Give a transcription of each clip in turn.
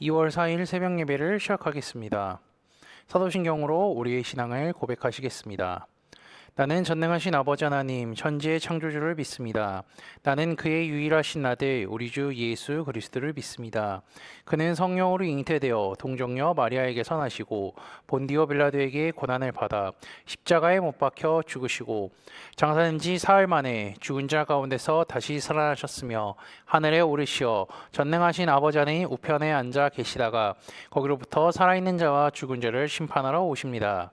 2월 4일 새벽 예배를 시작하겠습니다. 사도신경으로 우리의 신앙을 고백하시겠습니다. 나는 전능하신 아버지 하나님, 천지의 창조주를 믿습니다. 나는 그의 유일하신 아들, 우리 주 예수 그리스도를 믿습니다. 그는 성령으로 잉태되어 동정녀 마리아에게서 나시고 본디오 빌라도에게 고난을 받아 십자가에 못 박혀 죽으시고 장사된 지 사흘 만에 죽은 자 가운데서 다시 살아나셨으며 하늘에 오르시어 전능하신 아버지 하나님 우편에 앉아 계시다가 거기로부터 살아있는 자와 죽은 자를 심판하러 오십니다.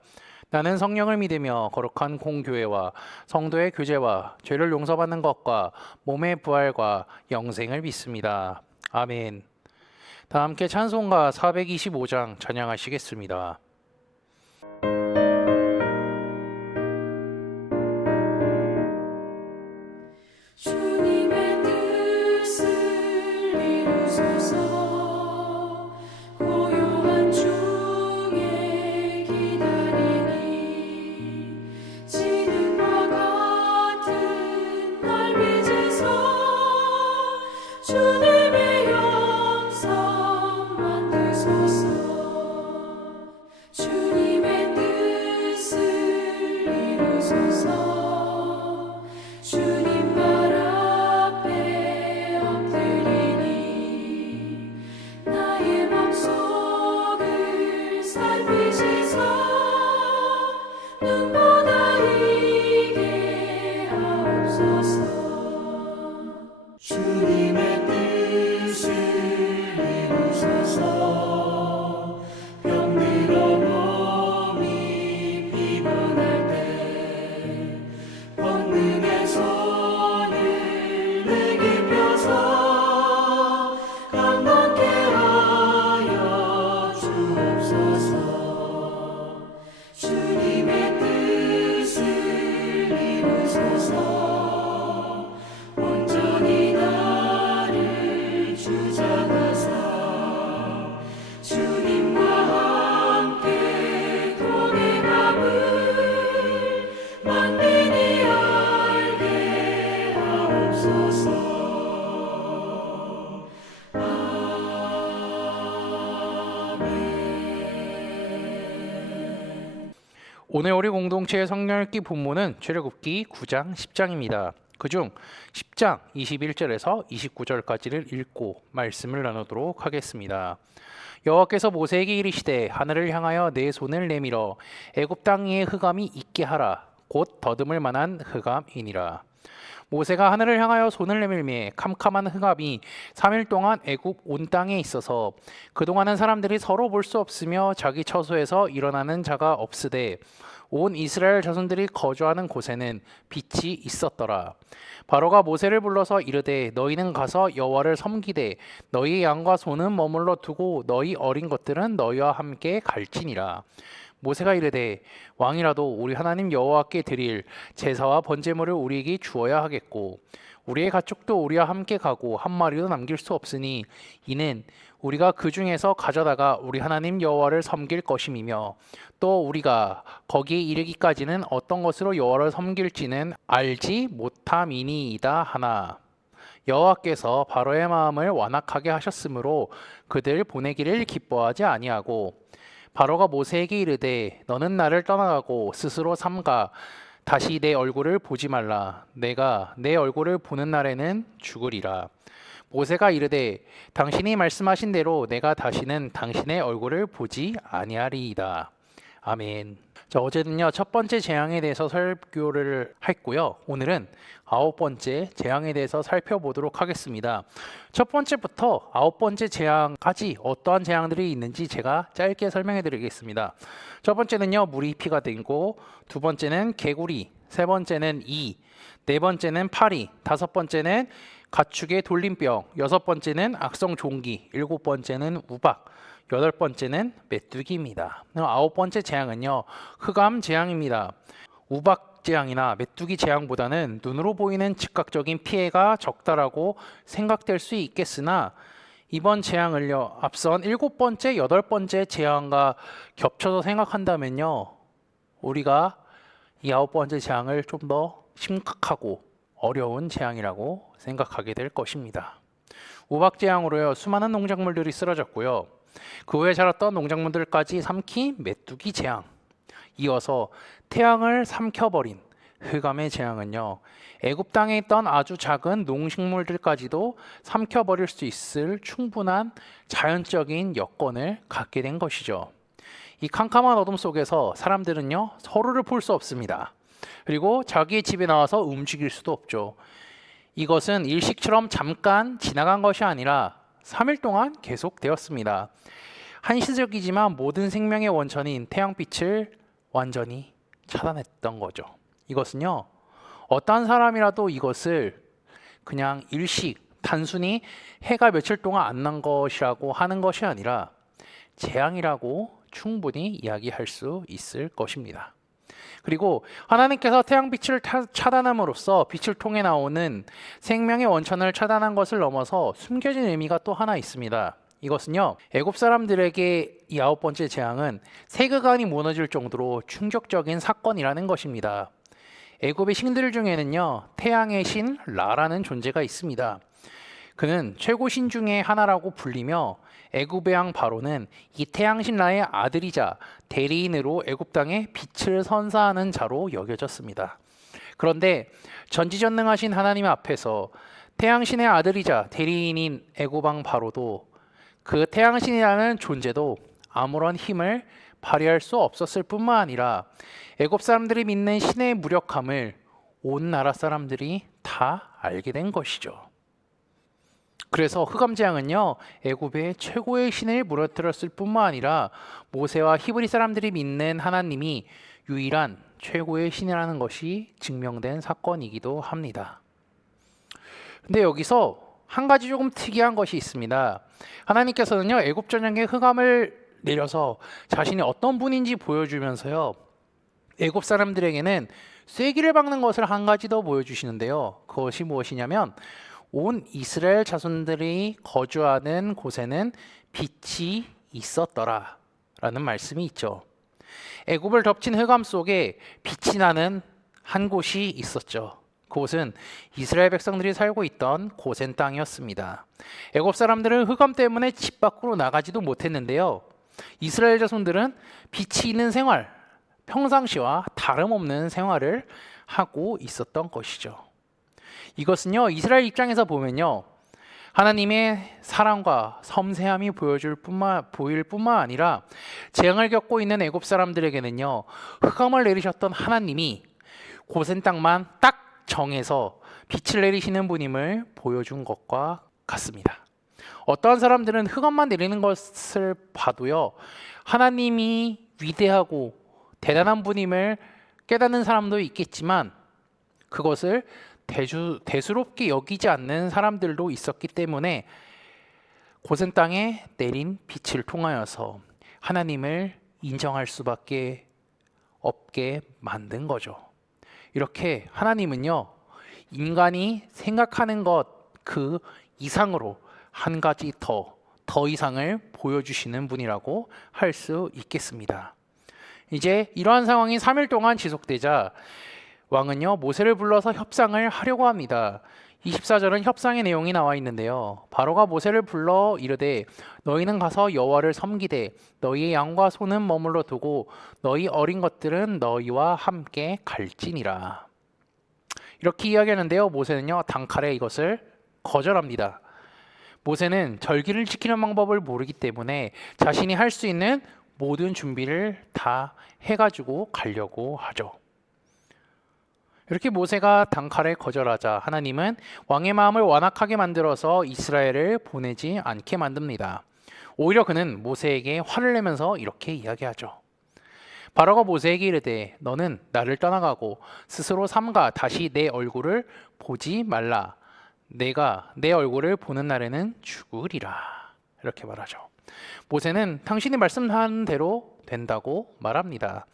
나는 성령을 믿으며 거룩한 공교회와 성도의 교제와 죄를 용서받는 것과 몸의 부활과 영생을 믿습니다. 아멘. 다 함께 찬송가 425장 찬양하시겠습니다. 주님의 뜻을 이루소서. 고요한 중에 기다리니 지능과 같은 날 빚으소. 주님의 영성 만드소서. 주님의 뜻을 이루소서. 주님 발 앞에 엎드리니 나의 맘속을 살피시사 눈보다 이게 하옵소서. 주님의 뜻을 이루소서. 병들어 몸이 피곤할 때 권능의 손을 내게 펴서 강건케 하여 주옵소서. 주님의 뜻을 이루소서. 온전히 나를 주장하사 주님과 함께 동행함을 만민이 알게 하옵소서. 오늘 우리 공동체의 성령 읽기 본문은 출애굽기 9장 10장입니다. 그중 10장 21절에서 29절까지를 읽고 말씀을 나누도록 하겠습니다. 여호와께서 모세에게 이르시되 하늘을 향하여 내 손을 내밀어 애굽 땅 위에 흑암이 있게 하라. 곧 더듬을 만한 흑암이니라. 모세가 하늘을 향하여 손을 내밀매 캄캄한 흑암이 3일 동안 애굽 온 땅에 있어서 그동안은 사람들이 서로 볼 수 없으며 자기 처소에서 일어나는 자가 없으되 온 이스라엘 자손들이 거주하는 곳에는 빛이 있었더라. 바로가 모세를 불러서 이르되 너희는 가서 여호와를 섬기되 너희 양과 소는 머물러 두고 너희 어린 것들은 너희와 함께 갈지니라. 모세가 이르되 왕이라도 우리 하나님 여호와께 드릴 제사와 번제물을 우리에게 주어야 하겠고 우리의 가축도 우리와 함께 가고 한 마리도 남길 수 없으니 이는 우리가 그 중에서 가져다가 우리 하나님 여호와를 섬길 것임이며 또 우리가 거기에 이르기까지는 어떤 것으로 여호와를 섬길지는 알지 못함이니이다 하나. 여호와께서 바로의 마음을 완악하게 하셨으므로 그들 보내기를 기뻐하지 아니하고 바로가 모세에게 이르되 너는 나를 떠나가고 스스로 삼가 다시 내 얼굴을 보지 말라. 내가 내 얼굴을 보는 날에는 죽으리라. 모세가 이르되 당신이 말씀하신 대로 내가 다시는 당신의 얼굴을 보지 아니하리이다. 아멘. 자, 어제는요 첫 번째 재앙에 대해서 설교를 했고요. 오늘은 9번째 재앙에 대해서 살펴보도록 하겠습니다. 첫 번째부터 9번째 재앙까지 어떠한 재앙들이 있는지 제가 짧게 설명해 드리겠습니다. 첫 번째는요 물이 피가 되고, 두 번째는 개구리, 세 번째는 이, 네 번째는 파리, 다섯 번째는 가축의 돌림병, 여섯 번째는 악성 종기, 일곱 번째는 우박, 여덟 번째는 메뚜기입니다. 아홉 번째 재앙은요 흑암 재앙입니다. 우박 재앙이나 메뚜기 재앙보다는 눈으로 보이는 즉각적인 피해가 적다라고 생각될 수 있겠으나 이번 재앙을요 앞선 일곱 번째, 여덟 번째 재앙과 겹쳐서 생각한다면요 우리가 이 아홉 번째 재앙을 좀 더 심각하고 어려운 재앙이라고 생각하게 될 것입니다. 우박 재앙으로요 수많은 농작물들이 쓰러졌고요. 그 후에 자랐던 농작물들까지 삼킨 메뚜기 재앙. 이어서 태양을 삼켜버린 흑암의 재앙은요, 애굽 땅에 있던 아주 작은 농식물들까지도 삼켜버릴 수 있을 충분한 자연적인 여건을 갖게 된 것이죠. 이 캄캄한 어둠 속에서 사람들은요, 서로를 볼 수 없습니다. 그리고 자기의 집에 나와서 움직일 수도 없죠. 이것은 일식처럼 잠깐 지나간 것이 아니라 3일 동안 계속되었습니다. 한시적이지만 모든 생명의 원천인 태양빛을 완전히 차단했던 거죠. 이것은요, 어떤 사람이라도 이것을 그냥 일식, 단순히 해가 며칠 동안 안 난 것이라고 하는 것이 아니라 재앙이라고 충분히 이야기할 수 있을 것입니다. 그리고 하나님께서 태양빛을 차단함으로써 빛을 통해 나오는 생명의 원천을 차단한 것을 넘어서 숨겨진 의미가 또 하나 있습니다. 이것은요, 애굽 사람들에게 이 9번째 재앙은 세계관이 무너질 정도로 충격적인 사건이라는 것입니다. 애굽의 신들 중에는요, 태양의 신 라라는 존재가 있습니다. 그는 최고 신 중에 하나라고 불리며 애굽의 왕 바로는 이 태양신 라의 아들이자 대리인으로 애굽 땅에 빛을 선사하는 자로 여겨졌습니다. 그런데 전지전능하신 하나님 앞에서 태양신의 아들이자 대리인인 애굽 왕 바로도 그 태양신이라는 존재도 아무런 힘을 발휘할 수 없었을 뿐만 아니라 애굽 사람들이 믿는 신의 무력함을 온 나라 사람들이 다 알게 된 것이죠. 그래서 흑암재앙은요, 애굽의 최고의 신을 무너뜨렸을 뿐만 아니라 모세와 히브리 사람들이 믿는 하나님이 유일한 최고의 신이라는 것이 증명된 사건이기도 합니다. 근데 여기서 한 가지 조금 특이한 것이 있습니다. 하나님께서는요, 애굽 전역에 흑암을 내려서 자신이 어떤 분인지 보여주면서요, 애굽 사람들에게는 쐐기를 박는 것을 한 가지 더 보여주시는데요. 그것이 무엇이냐면 온 이스라엘 자손들이 거주하는 곳에는 빛이 있었더라 라는 말씀이 있죠. 애굽을 덮친 흑암 속에 빛이 나는 한 곳이 있었죠. 그곳은 이스라엘 백성들이 살고 있던 고센 땅이었습니다. 애굽 사람들은 흑암 때문에 집 밖으로 나가지도 못했는데요, 이스라엘 자손들은 빛이 있는 생활, 평상시와 다름없는 생활을 하고 있었던 것이죠. 이것은요, 이스라엘 입장에서 보면요, 하나님의 사랑과 섬세함이 보일 뿐만 아니라 재앙을 겪고 있는 애굽 사람들에게는요, 흑암을 내리셨던 하나님이 고센 땅만 딱 정해서 빛을 내리시는 분임을 보여준 것과 같습니다. 어떠한 사람들은 흑암만 내리는 것을 봐도요, 하나님이 위대하고 대단한 분임을 깨닫는 사람도 있겠지만 그것을 대수롭게 여기지 않는 사람들도 있었기 때문에 고센 땅에 내린 빛을 통하여서 하나님을 인정할 수밖에 없게 만든 거죠. 이렇게 하나님은요, 인간이 생각하는 것 그 이상으로 한 가지 더 이상을 보여주시는 분이라고 할 수 있겠습니다. 이제 이러한 상황이 3일 동안 지속되자 왕은요, 모세를 불러서 협상을 하려고 합니다. 24절은 협상의 내용이 나와 있는데요, 바로가 모세를 불러 이르되 너희는 가서 여호와를 섬기되 너희의 양과 소는 머물러 두고 너희 어린 것들은 너희와 함께 갈지니라. 이렇게 이야기하는데요, 모세는요, 단칼에 이것을 거절합니다. 모세는 절기를 지키는 방법을 모르기 때문에 자신이 할 수 있는 모든 준비를 다 해가지고 가려고 하죠. 이렇게 모세가 단칼에 거절하자 하나님은 왕의 마음을 완악하게 만들어서 이스라엘을 보내지 않게 만듭니다. 오히려 그는 모세에게 화를 내면서 이렇게 이야기하죠. 바로가 모세에게 이르되 너는 나를 떠나가고 스스로 삼가 다시 내 얼굴을 보지 말라. 내가 내 얼굴을 보는 날에는 죽으리라. 이렇게 말하죠. 모세는 당신이 말씀한 대로 된다고 말합니다.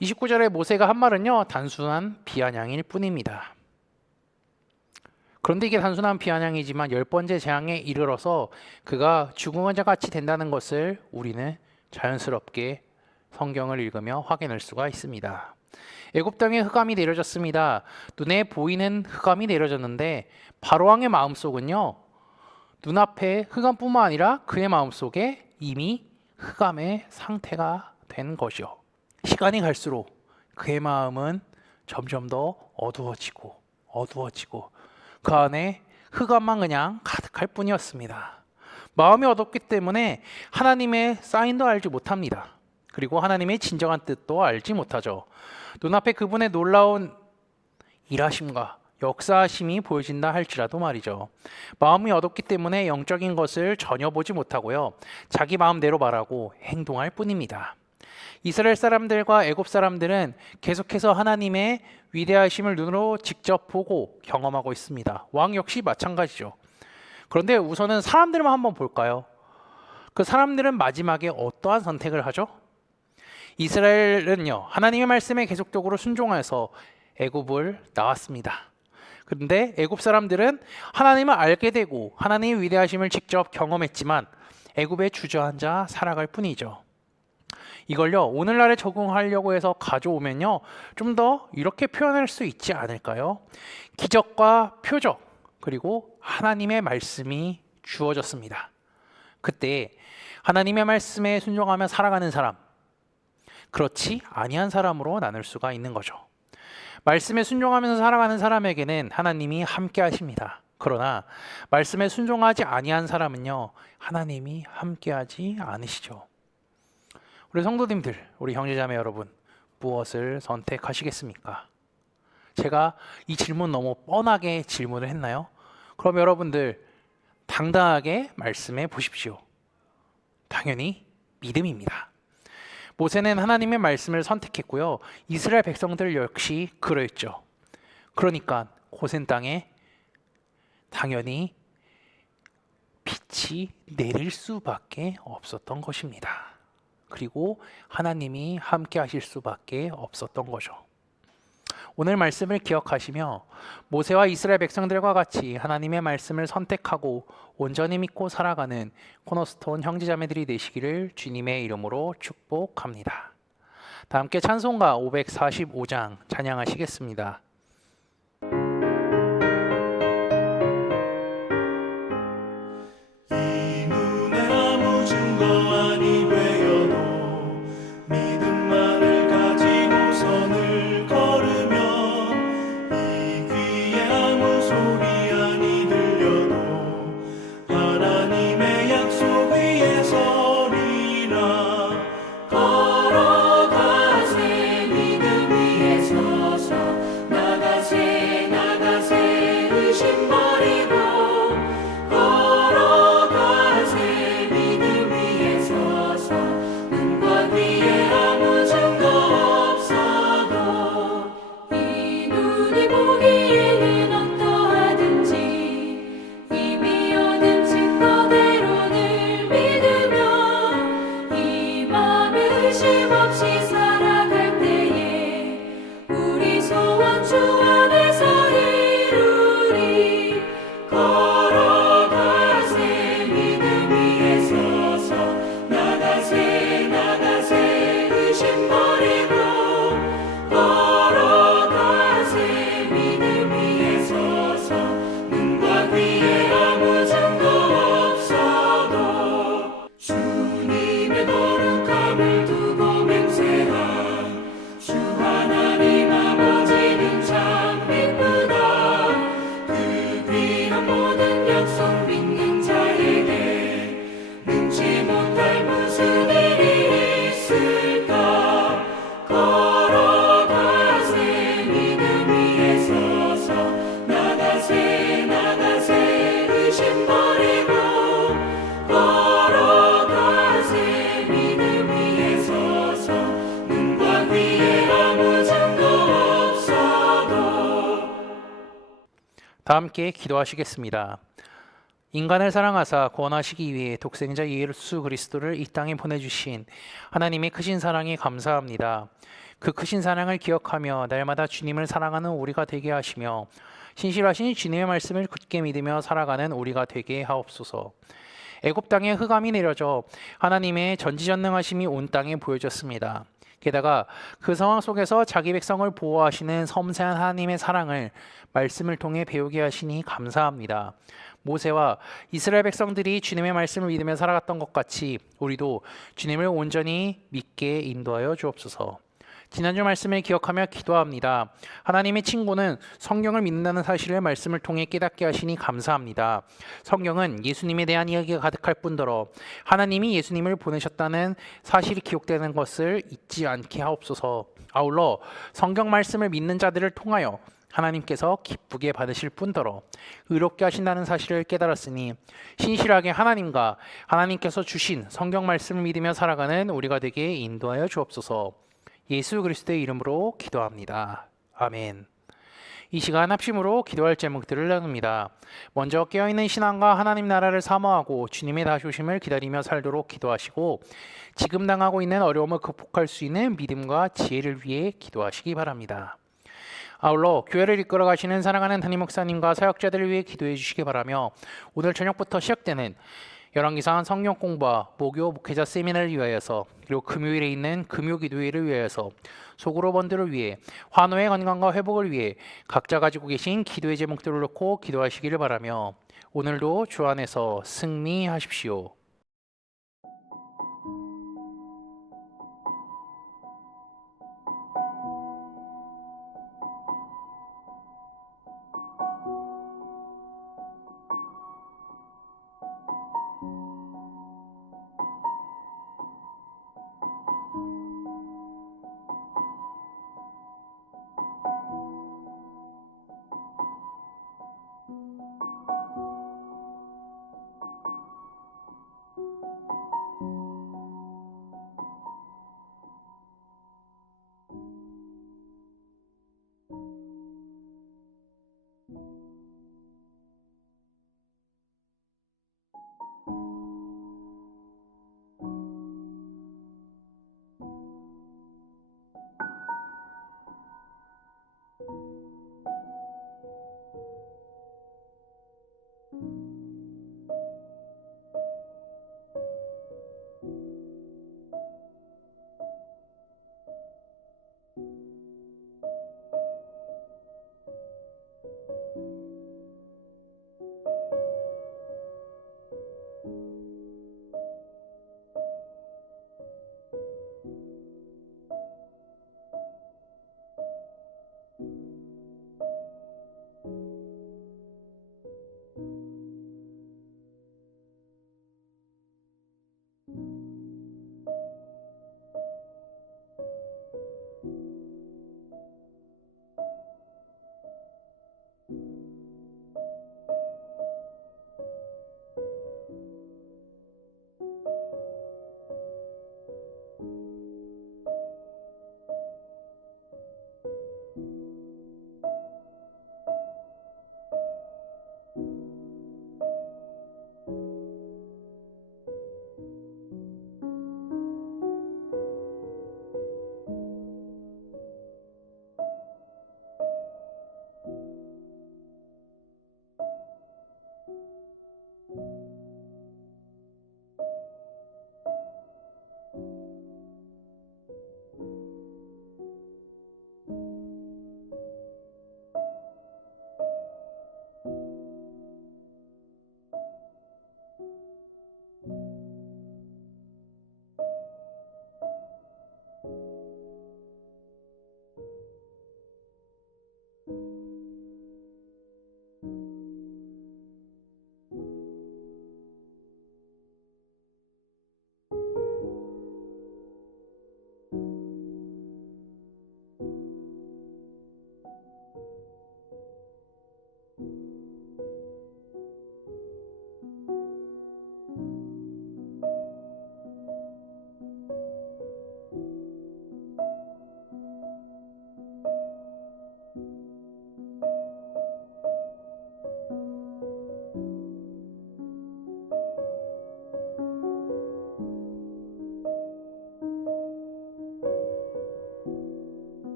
29절에 모세가 한 말은요, 단순한 비아냥일 뿐입니다. 그런데 이게 단순한 비아냥이지만 10번째 재앙에 이르러서 그가 죽은 자 같이 된다는 것을 우리는 자연스럽게 성경을 읽으며 확인할 수가 있습니다. 애굽 땅에 흑암이 내려졌습니다. 눈에 보이는 흑암이 내려졌는데 바로 왕의 마음속은요, 눈앞에 흑암뿐만 아니라 그의 마음속에 이미 흑암의 상태가 된 것이요. 시간이 갈수록 그의 마음은 점점 더 어두워지고 그 안에 흑암만 그냥 가득할 뿐이었습니다. 마음이 어둡기 때문에 하나님의 사인도 알지 못합니다. 그리고 하나님의 진정한 뜻도 알지 못하죠. 눈앞에 그분의 놀라운 일하심과 역사하심이 보여진다 할지라도 말이죠. 마음이 어둡기 때문에 영적인 것을 전혀 보지 못하고요. 자기 마음대로 말하고 행동할 뿐입니다. 이스라엘 사람들과 애굽 사람들은 계속해서 하나님의 위대하심을 눈으로 직접 보고 경험하고 있습니다. 왕 역시 마찬가지죠. 그런데 우선은 사람들만 한번 볼까요? 그 사람들은 마지막에 어떠한 선택을 하죠? 이스라엘은요, 하나님의 말씀에 계속적으로 순종해서 애굽을 나왔습니다. 그런데 애굽 사람들은 하나님을 알게 되고 하나님의 위대하심을 직접 경험했지만 애굽에 주저앉아 살아갈 뿐이죠. 이걸요, 오늘날에 적용하려고 해서 가져오면요, 좀 더 이렇게 표현할 수 있지 않을까요? 기적과 표적, 그리고 하나님의 말씀이 주어졌습니다. 그때 하나님의 말씀에 순종하며 살아가는 사람, 그렇지 아니한 사람으로 나눌 수가 있는 거죠. 말씀에 순종하면서 살아가는 사람에게는 하나님이 함께 하십니다. 그러나 말씀에 순종하지 아니한 사람은요, 하나님이 함께하지 않으시죠. 우리 성도님들, 우리 형제자매 여러분, 무엇을 선택하시겠습니까? 제가 이 질문 너무 뻔하게 질문을 했나요? 그럼 여러분들 당당하게 말씀해 보십시오. 당연히 믿음입니다. 모세는 하나님의 말씀을 선택했고요. 이스라엘 백성들 역시 그랬죠. 그러니까 고센 땅에 당연히 빛이 내릴 수밖에 없었던 것입니다. 그리고 하나님이 함께 하실 수밖에 없었던 거죠. 오늘 말씀을 기억하시며 모세와 이스라엘 백성들과 같이 하나님의 말씀을 선택하고 온전히 믿고 살아가는 코너스톤 형제자매들이 되시기를 주님의 이름으로 축복합니다. 다 함께 찬송가 545장 찬양하시겠습니다. 이 눈에 아무 증거 아니 되어도 믿음만을 가지고 선을 걸으며 이 귀에 아무 소리 아니 들려도 하나님의 약속 위에 서리라. 걸어가세 믿음 위에 서서 나가세 의심 버리고 걸어가세 믿음 위에 서서 눈과 귀에 아무 증거 없어도 이 눈이 보기에는 어떠하든지 이미 얻은 증거대로를 믿으며 이 맘에 의심 없이 살아갈 때에 우리 소원 주 안에서 이루리. 걸어가세 믿음 위에 서서 나가세 의심 버리고 걸어가세 믿음 위에 서서 눈과 귀에 아무 증거 없어도 주님의 거룩함을 두고 맹세한 주 하나님 아버지는 참 기쁘다. 그 귀한 모든 약속 믿는 자에게 능치 못할 무슨 일이 있을까. 걸어가세 믿음 위에 서서 나가세 의심 버리고 걸어가세 믿음 위에 서서 눈과 귀에 아무 증거 없어도. 다 함께 기도하시겠습니다. 인간을 사랑하사 구원하시기 위해 독생자 예수 그리스도를 이 땅에 보내주신 하나님의 크신 사랑에 감사합니다. 그 크신 사랑을 기억하며 날마다 주님을 사랑하는 우리가 되게 하시며 신실하신 주님의 말씀을 굳게 믿으며 살아가는 우리가 되게 하옵소서. 애굽 땅에 흑암이 내려져 하나님의 전지전능하심이 온 땅에 보여졌습니다. 게다가 그 상황 속에서 자기 백성을 보호하시는 섬세한 하나님의 사랑을 말씀을 통해 배우게 하시니 감사합니다. 모세와 이스라엘 백성들이 주님의 말씀을 믿으며 살아갔던 것 같이 우리도 주님을 온전히 믿게 인도하여 주옵소서. 지난주 말씀을 기억하며 기도합니다. 하나님의 친구는 성경을 믿는다는 사실을 말씀을 통해 깨닫게 하시니 감사합니다. 성경은 예수님에 대한 이야기가 가득할 뿐더러 하나님이 예수님을 보내셨다는 사실이 기록되는 것을 잊지 않게 하옵소서. 아울러 성경 말씀을 믿는 자들을 통하여 하나님께서 기쁘게 받으실 뿐더러 의롭게 하신다는 사실을 깨달았으니 신실하게 하나님과 하나님께서 주신 성경 말씀을 믿으며 살아가는 우리가 되게 인도하여 주옵소서. 예수 그리스도의 이름으로 기도합니다. 아멘. 이 시간 합심으로 기도할 제목들을 나눕니다. 먼저 깨어있는 신앙과 하나님 나라를 사모하고 주님의 다시 오심을 기다리며 살도록 기도하시고 지금 당하고 있는 어려움을 극복할 수 있는 믿음과 지혜를 위해 기도하시기 바랍니다. 아울러 교회를 이끌어 가시는 사랑하는 담임 목사님과 사역자들을 위해 기도해 주시기 바라며 오늘 저녁부터 시작되는 열왕기상 성경 공부와 목요 목회자 세미나를 위하여서 그리고 금요일에 있는 금요기도회를 위하여서 속으로 번들을 위해 환호의 건강과 회복을 위해 각자 가지고 계신 기도의 제목들을 놓고 기도하시기를 바라며 오늘도 주 안에서 승리하십시오.